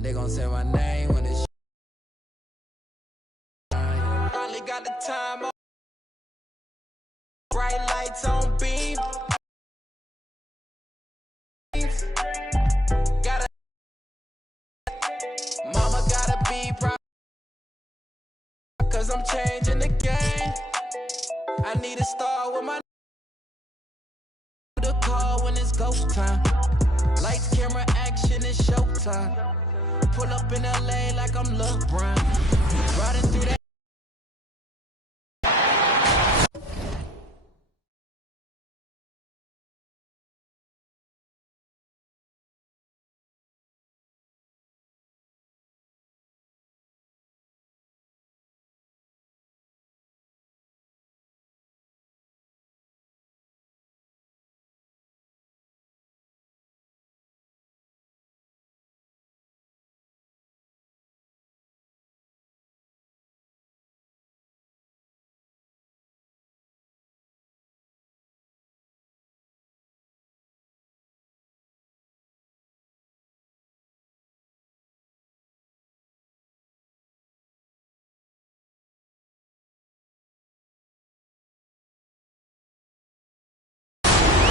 They gon' say my name when it's finally got the time on. Bright lights on beam. Mama gotta be proud, 'cause I'm changing the game. I need to start with my the call when it's ghost time. Lights, camera, action, it's showtime. Pull up in LA like I'm LeBron. Riding through that.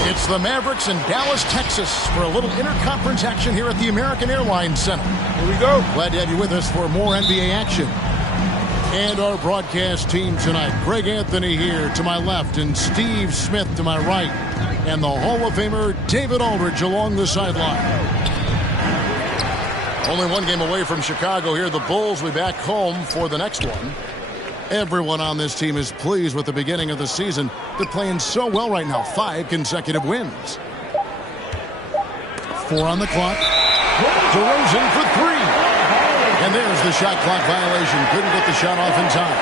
It's the Mavericks in Dallas, Texas for a little interconference action here at the American Airlines Center. Here we go. Glad to have you with us for more NBA action. And our broadcast team tonight, Greg Anthony here to my left and Steve Smith to my right. And the Hall of Famer David Aldridge along the sideline. Only one game away from Chicago here. The Bulls will be back home for the next one. Everyone on this team is pleased with the beginning of the season. They're playing so well right now. 5 consecutive wins. 4 on the clock. DeRozan for 3. And there's the shot clock violation. Couldn't get the shot off in time.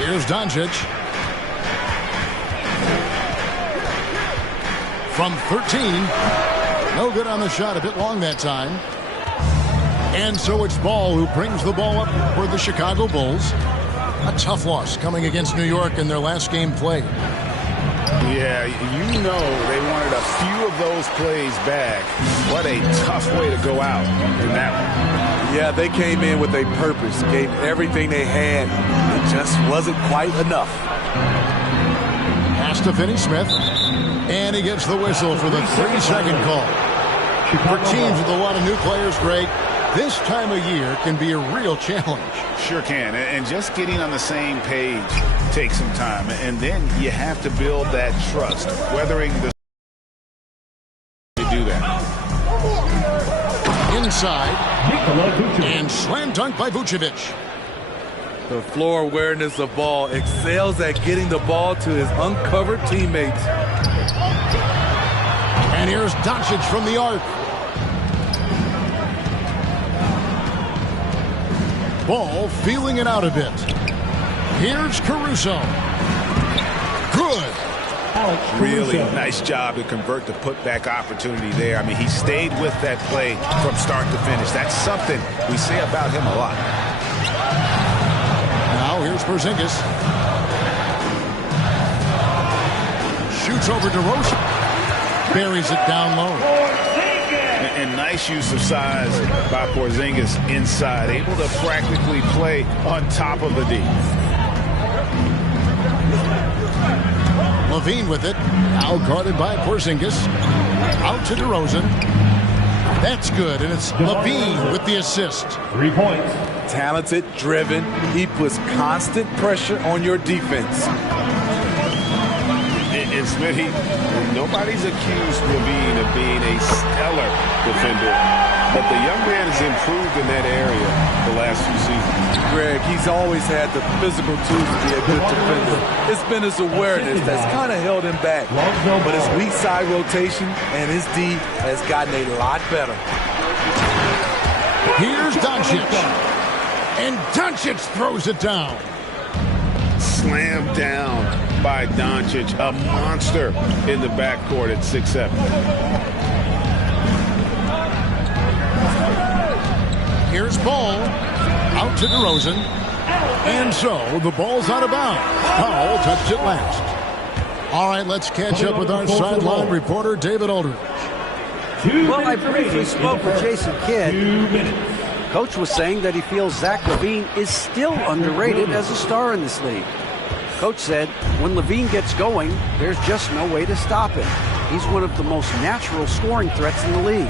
Here's Doncic. From 13. No good on the shot. A bit long that time. And so it's Ball who brings the ball up for the Chicago Bulls. A tough loss coming against New York in their last game played. Yeah, you know they wanted a few of those plays back. What a tough way to go out in that one. Yeah, they came in with a purpose, gave everything they had. It just wasn't quite enough. Pass to Finney-Smith. And he gets the whistle for the 30-second call. For teams with a lot of new players, Greg, this time of year can be a real challenge. Sure can. And just getting on the same page takes some time. And then you have to build that trust, weathering the to do that. Inside. And slam dunk by Vucevic. The floor awareness of Ball excels at getting the ball to his uncovered teammates. And here's Doncic from the arc. Ball feeling it out a bit. Here's Caruso. Good. Really nice job to convert the putback opportunity there. I mean, he stayed with that play from start to finish. That's something we say about him a lot. Now here's Porzingis. Shoots over DeRozan. Buries it down low. And nice use of size by Porzingis inside. Able to practically play on top of the D. Levine with it. Now guarded by Porzingis. Out to DeRozan. That's good, and it's Levine with the assist. 3 points. Talented, driven. He puts constant pressure on your defense. And Smithy, nobody's accused Levine of being a stellar defender, but the young man has improved in that area the last few seasons. Greg, he's always had the physical tools to be a good defender. It's been his awareness that's kind of held him back. But his weak side rotation and his D has gotten a lot better. Here's Doncic. And Doncic throws it down. Slammed down by Doncic, a monster in the backcourt at 6'7". Here's Ball. Out to DeRozan. And so the ball's out of bounds. Powell touched it last. All right, let's catch up with our sideline reporter, David Aldridge. Well, I briefly spoke with Jason Kidd. Coach was saying that he feels Zach LaVine is still underrated as a star in this league. Coach said when LaVine gets going, there's just no way to stop him. He's one of the most natural scoring threats in the league.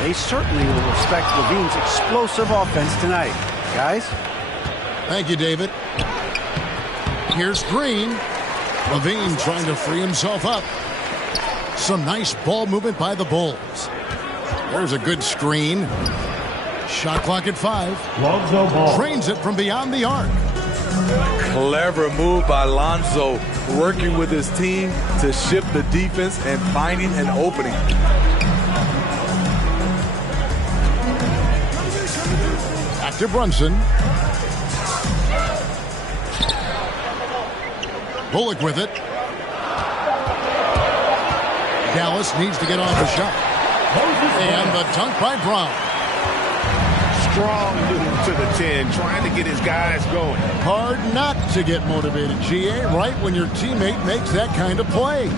They certainly will respect LaVine's explosive offense tonight. Guys? Thank you, David. Here's Green. LaVine trying to free himself up. Some nice ball movement by the Bulls. There's a good screen. Shot clock at 5. Trains it from beyond the arc. Clever move by Lonzo, working with his team to shift the defense and finding an opening. Back to Brunson. Bullock with it. Dallas needs to get on the shot. And the dunk by Brown. Strong move to the 10, trying to get his guys going. Hard not to get motivated, GA, right when your teammate makes that kind of play.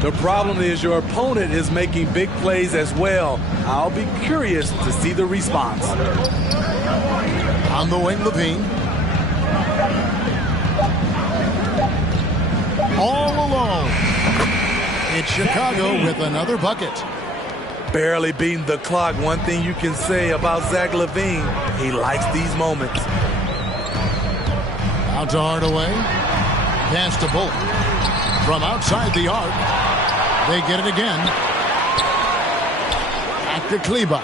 The problem is your opponent is making big plays as well. I'll be curious to see the response. On the wing, LaVine. All alone. It's Chicago with another bucket. Barely beating the clock. One thing you can say about Zach LaVine, he likes these moments. Out to Hardaway. Pass to Bullock. From outside the arc. They get it again. Back to Kleber.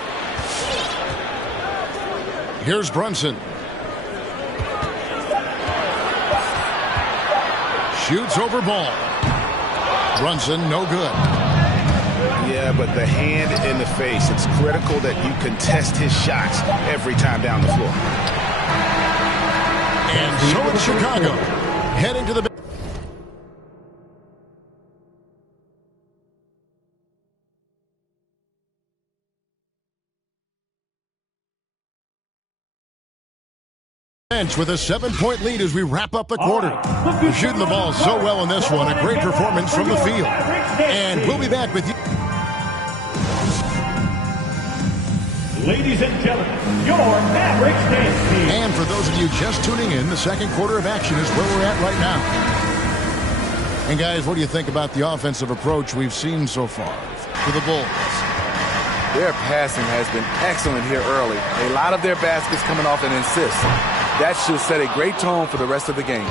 Here's Brunson. Shoots over ball. Brunson, no good. Yeah, but the hand in the face, it's critical that you contest his shots every time down the floor. And so it's Chicago heading to the bench with a 7-point lead as we wrap up the quarter. We're shooting the ball so well in this one. A great performance from the field. And we'll be back with you. Ladies and gentlemen, your Mavericks dance team. And for those of you just tuning in, the second quarter of action is where we're at right now. And guys, what do you think about the offensive approach we've seen so far for the Bulls? Their passing has been excellent here early. A lot of their baskets coming off an assist. That should set a great tone for the rest of the game.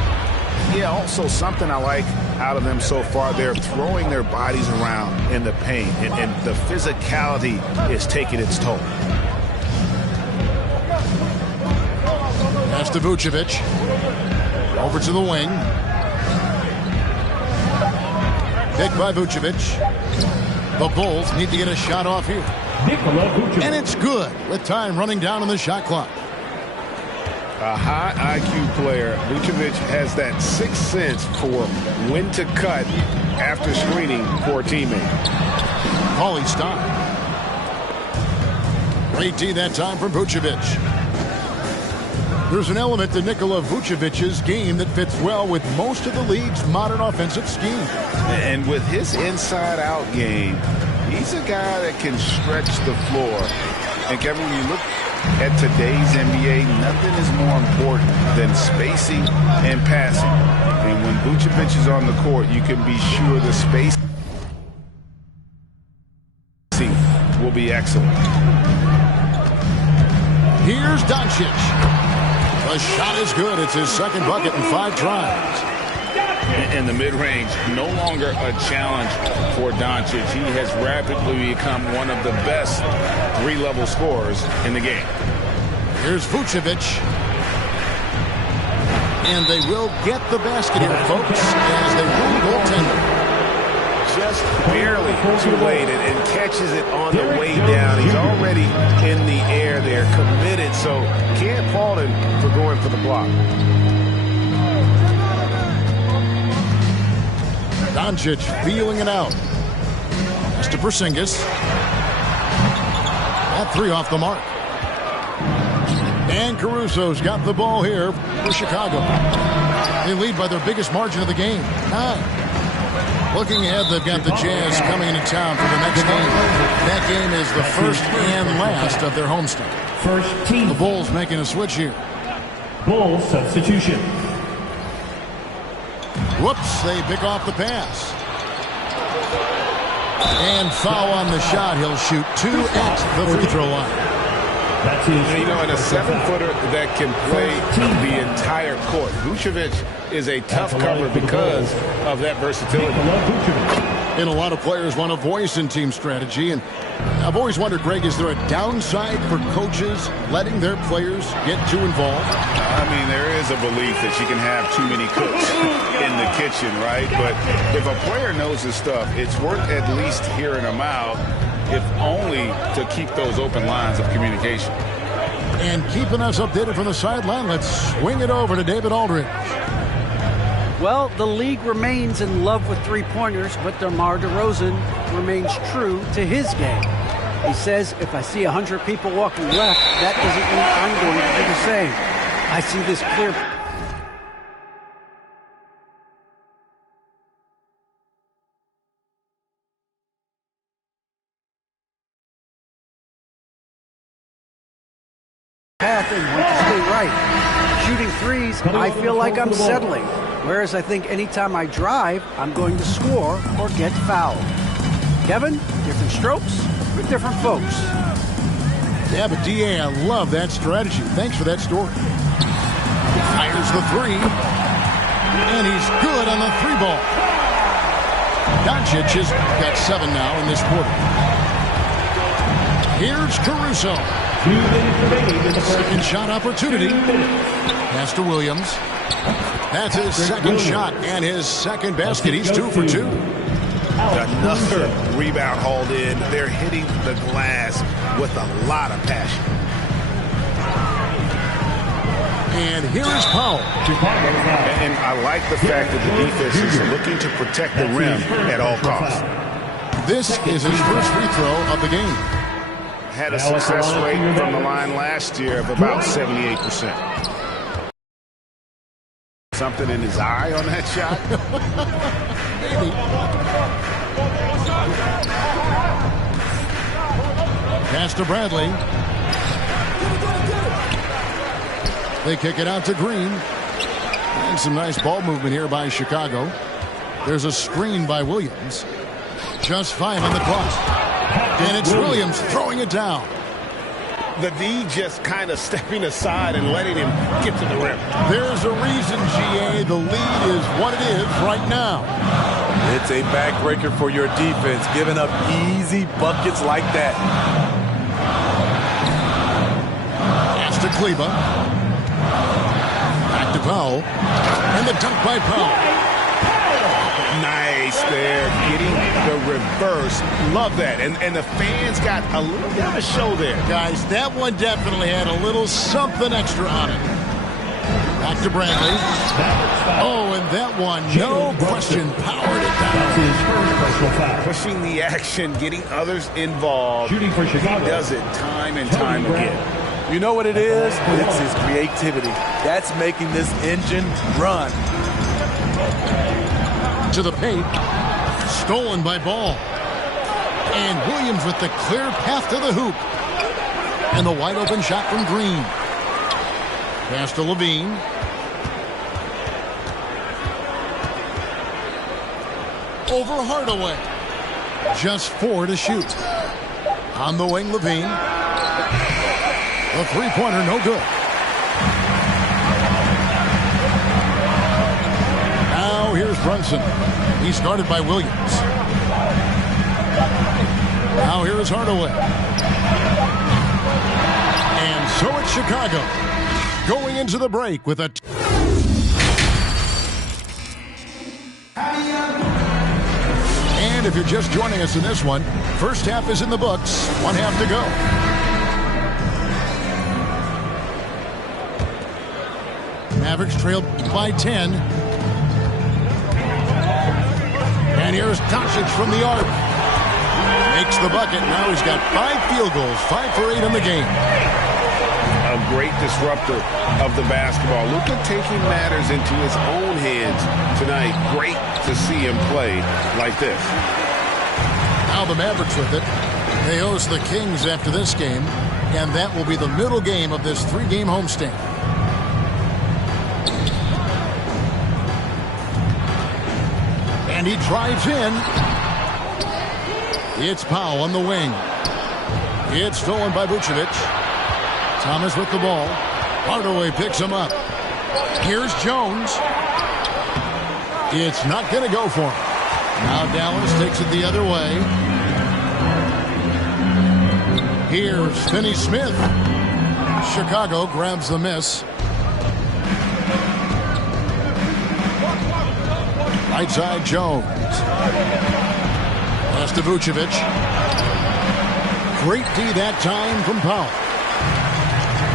Yeah, also something I like out of them so far, they're throwing their bodies around in the paint, and the physicality is taking its toll. Pass to Vucevic. Over to the wing. Pick by Vucevic. The Bulls need to get a shot off here. And it's good with time running down on the shot clock. A high IQ player. Vucevic has that sixth sense for when to cut after screening for a teammate. Paulie Stein. Great D that time from Vucevic. There's an element to Nikola Vucevic's game that fits well with most of the league's modern offensive scheme. And with his inside-out game, he's a guy that can stretch the floor. And Kevin, when you look at today's NBA, nothing is more important than spacing and passing. And when Vucevic is on the court, you can be sure the spacing will be excellent. Here's Doncic. The shot is good. It's his second bucket in 5 tries. In the mid-range, no longer a challenge for Doncic. He has rapidly become one of the best three-level scorers in the game. Here's Vucevic. And they will get the basket here, folks, as they rule the goaltender. Just barely too late and catches it on the way down. He's already in the air there, committed, so can't fault him for going for the block. Doncic feeling it out. That's to Porzingis. That 3 off the mark. And Caruso's got the ball here for Chicago. They lead by their biggest margin of the game, 9. Looking ahead, they've got the Jazz coming into town for the next game. That game is the first and last of their homestand. First team. The Bulls making a switch here. Bulls substitution. Whoops, they pick off the pass. And foul on the shot. He'll shoot 2 at the free throw line. That's his. You know, and a 7-footer that can play the entire court. Vucevic is a tough cover because of that versatility. And a lot of players want a voice in team strategy. And I've always wondered, Greg, is there a downside for coaches letting their players get too involved? I mean, there is a belief that you can have too many cooks in the kitchen, right? But if a player knows his stuff, it's worth at least hearing them out, if only to keep those open lines of communication. And keeping us updated from the sideline, let's swing it over to David Aldridge. Well, the league remains in love with three-pointers, but DeMar DeRozan remains true to his game. He says, if I see 100 people walking left, that doesn't mean I'm going to do the same. I see this clear path and want to stay right. Shooting threes, I feel like I'm settling. Whereas I think anytime I drive, I'm going to score or get fouled. Kevin, different strokes for different folks. Yeah, but DA, I love that strategy. Thanks for that story. Fires the 3. And he's good on the 3 ball. Doncic has got 7 now in this quarter. Here's Caruso. 2 minutes remaining in the first. Second shot opportunity. Pass to Williams. That's his second shot and his second basket. He's 2 for 2. Another rebound hauled in. They're hitting the glass with a lot of passion. And here is Powell. And I like the fact that the defense is looking to protect the rim at all costs. This is his first free throw of the game. Had a success rate from the line last year of about 78%. Something in his eye on that shot? Maybe. Pass to Bradley. They kick it out to Green. And some nice ball movement here by Chicago. There's a screen by Williams. Just 5 on the clock. And it's Williams throwing it down. The D just kind of stepping aside and letting him get to the rim. There's a reason, GA. The lead is what it is right now. It's a backbreaker for your defense, giving up easy buckets like that. Pass to Kleba. Back to Powell. And the dunk by Powell. Nice there, getting the reverse. Love that. And the fans got a little bit of a show there. Guys, that one definitely had a little something extra on it. Back to Bradley. Oh, and that one, no question, powered it That's down. his first personal foul. Pushing the action, getting others involved. Shooting for Chicago. He does it time and time again. You know what it is? It's his creativity. That's making this engine run. To the paint. Stolen by Ball. And Williams with the clear path to the hoop. And the wide open shot from Green. Pass to Levine. Over Hardaway. Just 4 to shoot. On the wing, Levine. The three-pointer, no good. Now here's Brunson. He's guarded by Williams. Now here is Hardaway. And so it's Chicago going into the break with a... And if you're just joining us in this one, first half is in the books. 1 half to go. Mavericks trail by 10. And here's Doncic from the arc. Makes the bucket. Now he's got 5 field goals, 5 for 8 in the game. a great disruptor of the basketball. Luka taking matters into his own hands tonight. Great to see him play like this. Now the Mavericks with it. They host the Kings after this game, and that will be the middle game of this 3-game homestand. And he drives in. It's Powell on the wing. It's stolen by Vucevic. Thomas with the ball. Hardaway picks him up. Here's Jones. It's not going to go for him. Now Dallas takes it the other way. Here's Finney-Smith. Chicago grabs the miss. Right side Jones. Pass to Vucevic. Great D that time from Powell.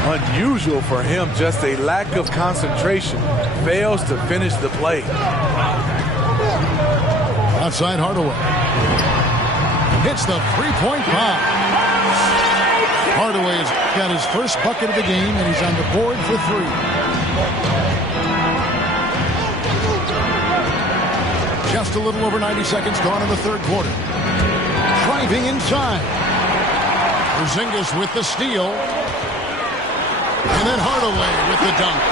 Unusual for him, just a lack of concentration. Fails to finish the play. Outside Hardaway. Hits the three-point bomb. Hardaway has got his first bucket of the game, and he's on the board for 3. Just a little over 90 seconds gone in the third quarter. Driving inside. Porzingis with the steal. And then Hardaway with the dunk.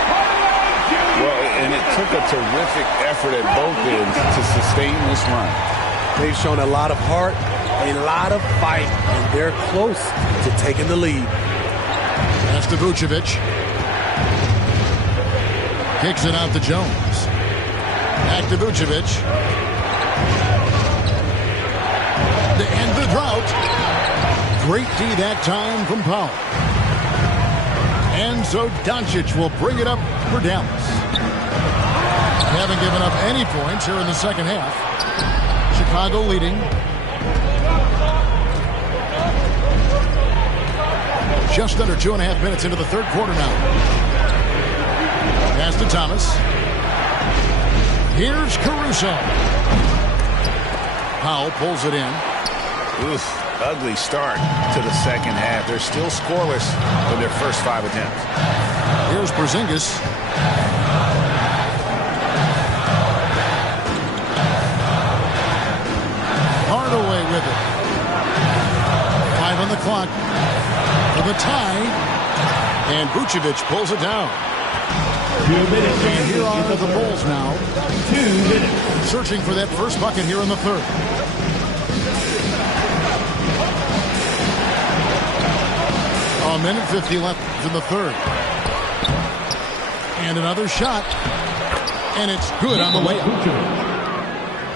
Well, and it took a terrific effort at both ends to sustain this run. They've shown a lot of heart, a lot of fight, and they're close to taking the lead. Pass to Vucevic. Kicks it out to Jones. Back to Vucevic. To end the drought. Great D that time from Powell. And so Doncic will bring it up for Dallas. Haven't given up any points here in the second half. Chicago leading. Just under 2.5 minutes into the third quarter now. Pass to Thomas. Here's Caruso. Powell pulls it in. Oof, ugly start to the second half. They're still scoreless in their first 5 attempts. Here's Porzingis. Hardaway with it. 5 on the clock for the tie. And Vucevic pulls it down. 2 minutes. And here are the Bulls now. 2 minutes. Searching for that first bucket here in the third. A minute 50 left in the third. And another shot. And it's good on the way up.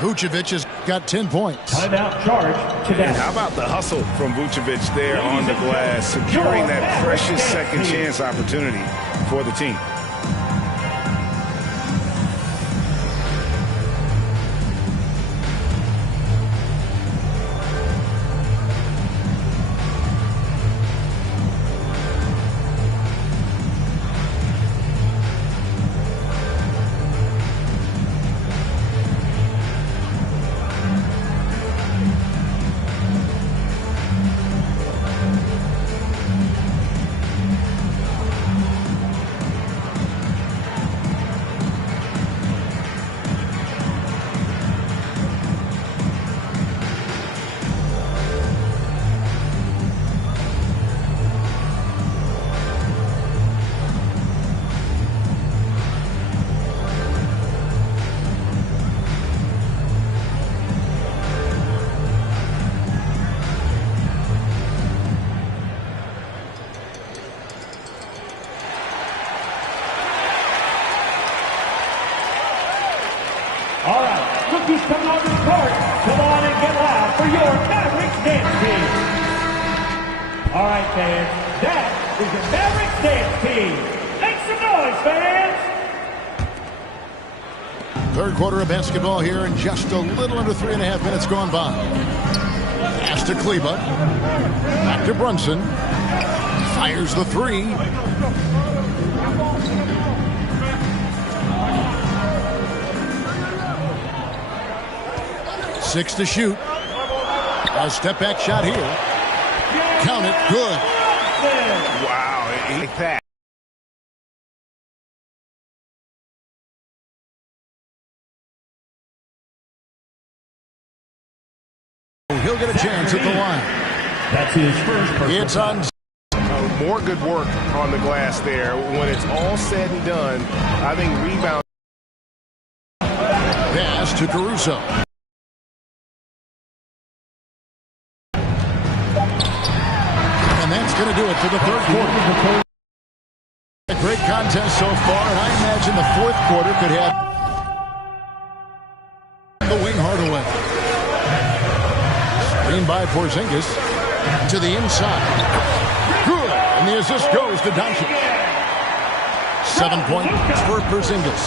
Vucevic has got 10 points. Timeout charge to And how about the hustle from Vucevic there on the glass, securing that precious second chance opportunity for the team. All right, rookies coming on the court. Come on and get loud for your Mavericks dance team. All right, fans, that is the Mavericks dance team. Make some noise, fans. Third quarter of basketball here in just a little under 3.5 minutes gone by. Pass to Kleba. Back to Brunson. Fires the three. Six to shoot. A step back shot here. Count it. Good. Wow. He passed. he'll get a chance at the line. That's his first personal It's on. More good work on the glass there. When it's all said and done, I think rebound. Pass to Caruso. And that's going to do it for the third quarter. A great contest so far, and I imagine the fourth quarter could have the wing Hardaway. Screen by Porzingis to the inside. Good, and the assist goes to Doncic. 7 points for Porzingis.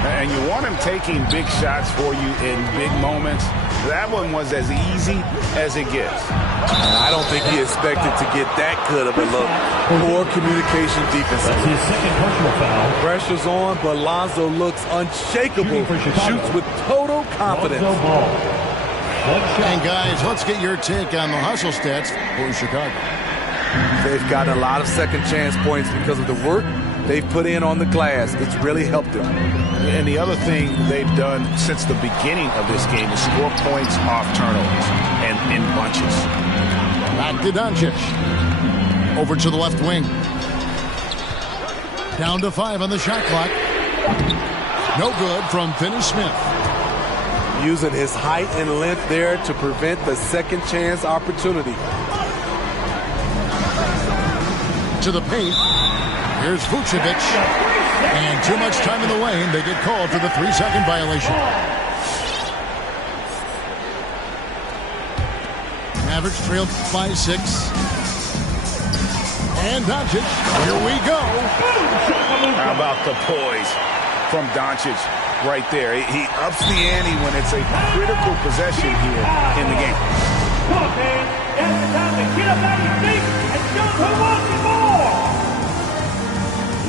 And you want him taking big shots for you in big moments. That one was as easy as it gets. I don't think he expected to get that good of a look. Poor communication defensively. That's his second personal foul. Pressure's on, but Lonzo looks unshakable. Shoots with total confidence. Lonzo Ball. And guys, let's get your take on the hustle stats for Chicago. They've gotten a lot of second chance points because of the work they've put in on the glass. It's really helped them. And the other thing they've done since the beginning of this game is score points off turnovers and in bunches. Back to Doncic. Over to the left wing. Down to 5 on the shot clock. No good from Finney-Smith. Using his height and length there to prevent the second chance opportunity. To the paint. Here's Vucevic. And too much time in the lane. They get called for the 3-second violation. Mavericks trailed by 6. And Doncic. Here we go. How about the poise from Doncic right there? He ups the ante when it's a critical possession here in the game. Come on, man. That's the time to get up out of your seat and show who wants it more.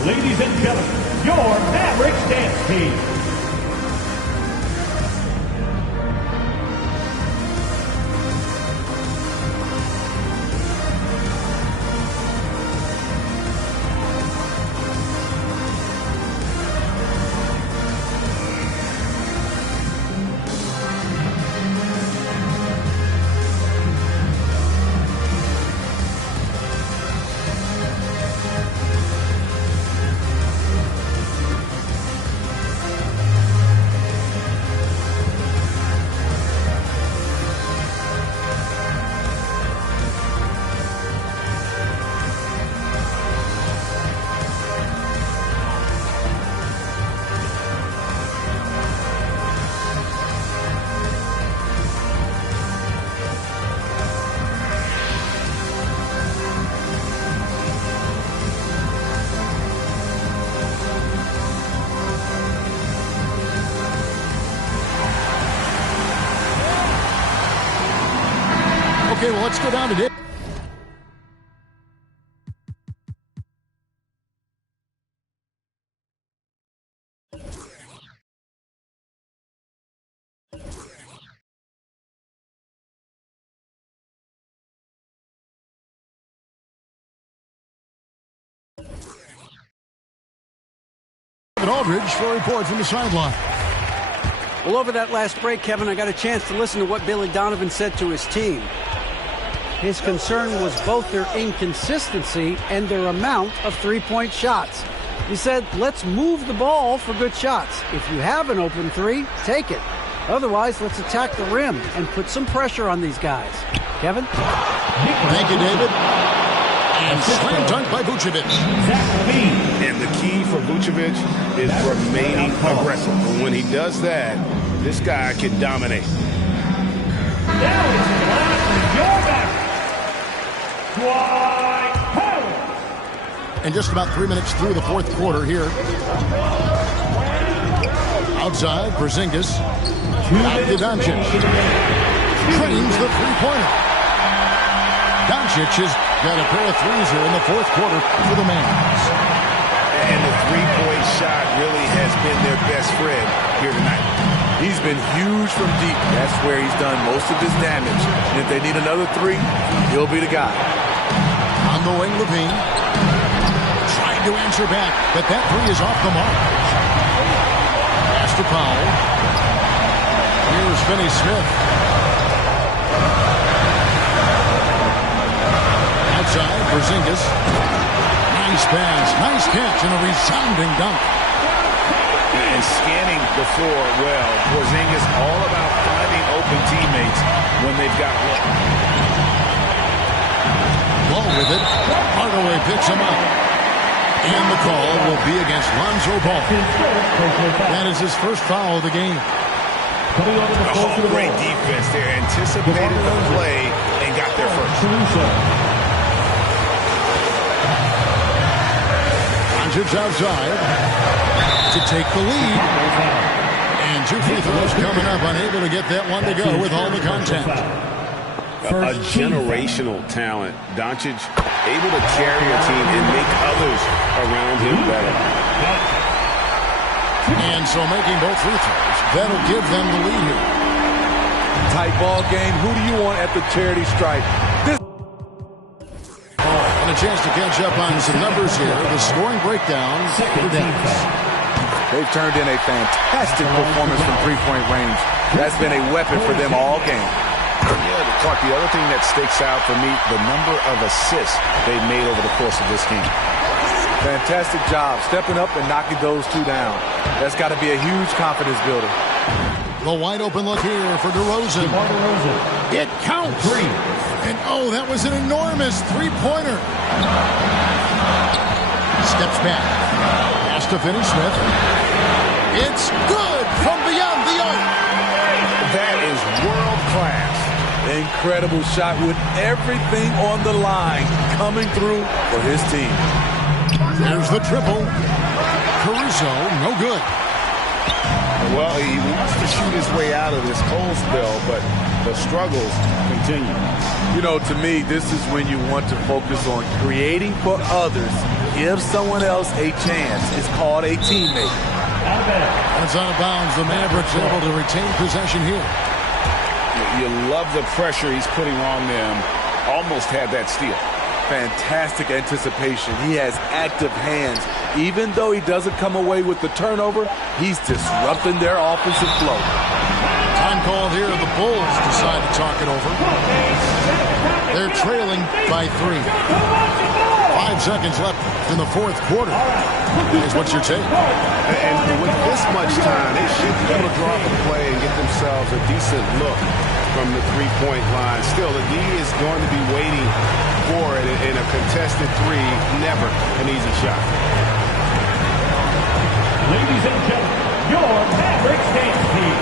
Ladies and gentlemen, your Mavericks dance team. Okay, well, let's go down to Dave. Aldridge for a report from the sideline. Well, over that last break, Kevin, I got a chance to listen to what Billy Donovan said to his team. His concern was both their inconsistency and their amount of three-point shots. He said, let's move the ball for good shots. If you have an open three, take it. Otherwise, let's attack the rim and put some pressure on these guys. Kevin? Thank you, David. And slam dunk by Vucevic. And the key for Vucevic is remaining aggressive. When he does that, this guy can dominate. Now it's time for your Mavericks. Dwight Howard. And just about 3 minutes through the fourth quarter here. Outside, Porzingis. Back to Doncic. Trains the three-pointer. Doncic has got a pair of threes here in the fourth quarter for the Mavs. And the three-point shot really has been their best friend here tonight. He's been huge from deep. That's where he's done most of his damage. And if they need another three, he'll be the guy. On the wing, Levine. Trying to answer back, but that three is off the mark. Pass to Powell. Here's Finney-Smith. outside. Porzingis. Nice pass. Nice catch and a resounding dunk. And scanning the floor well. Porzingis all about finding open teammates when they've got a look. Ball with it. Hardaway picks him up. And the call will be against Lonzo Ball. That is his first foul of the game. Great defense there. Anticipated the play and got there first. Doncic outside to take the lead. And 2 free throws coming up. Unable to get that one to go with all the contact. A generational talent. Doncic able to carry a team and make others around him better. And so making both free throws, that'll give them the lead here. Tight ball game. Who do you want at the charity stripe? And a chance to catch up on some numbers here. The scoring breakdown for Dallas. They've turned in a fantastic performance from three-point range. That's been a weapon for them all game. Yeah, Clark, the other thing that sticks out for me, the number of assists they've made over the course of this game. Fantastic job stepping up and knocking those two down. That's got to be a huge confidence builder. The wide open look here for DeRozan. It counts. And oh, that was an enormous three-pointer. Steps back. Pass to Finney Smith. It's good from beyond the arc. That is world class. Incredible shot with everything on the line coming through for his team. There's the triple. Caruso, no good. Well, he wants to shoot his way out of this cold spell, but the struggles continue. You know, to me, this is when you want to focus on creating for others. Give someone else a chance. It's called a teammate. And it's out of bounds. The Mavericks able to retain possession here. You love the pressure he's putting on them. Almost had that steal. Fantastic anticipation. He has active hands. Even though he doesn't come away with the turnover, he's disrupting their offensive flow. Time called here. The Bulls decide to talk it over. They're trailing by 3. 5 seconds left in the fourth quarter. Here's what's your take? And with this much time, they should be able to draw up a play and get themselves a decent look from the three-point line. Still, the D is going to be waiting for it in a contested three. Never an easy shot. Ladies and gentlemen, your Mavericks dance team.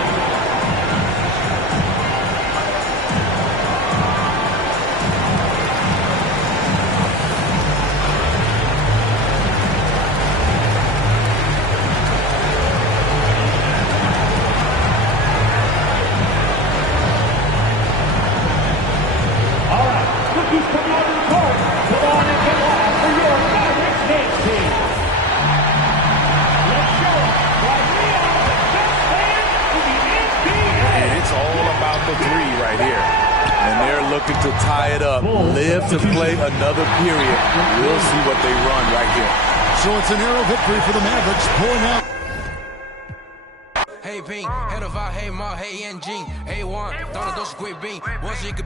To tie it up, live to play another period. We'll see what they run right here. So it's a narrow victory for the Mavericks, pulling out. Hey, Pink, head of our, hey, Ma, hey, NG, A1, don't know those great bean. Once you could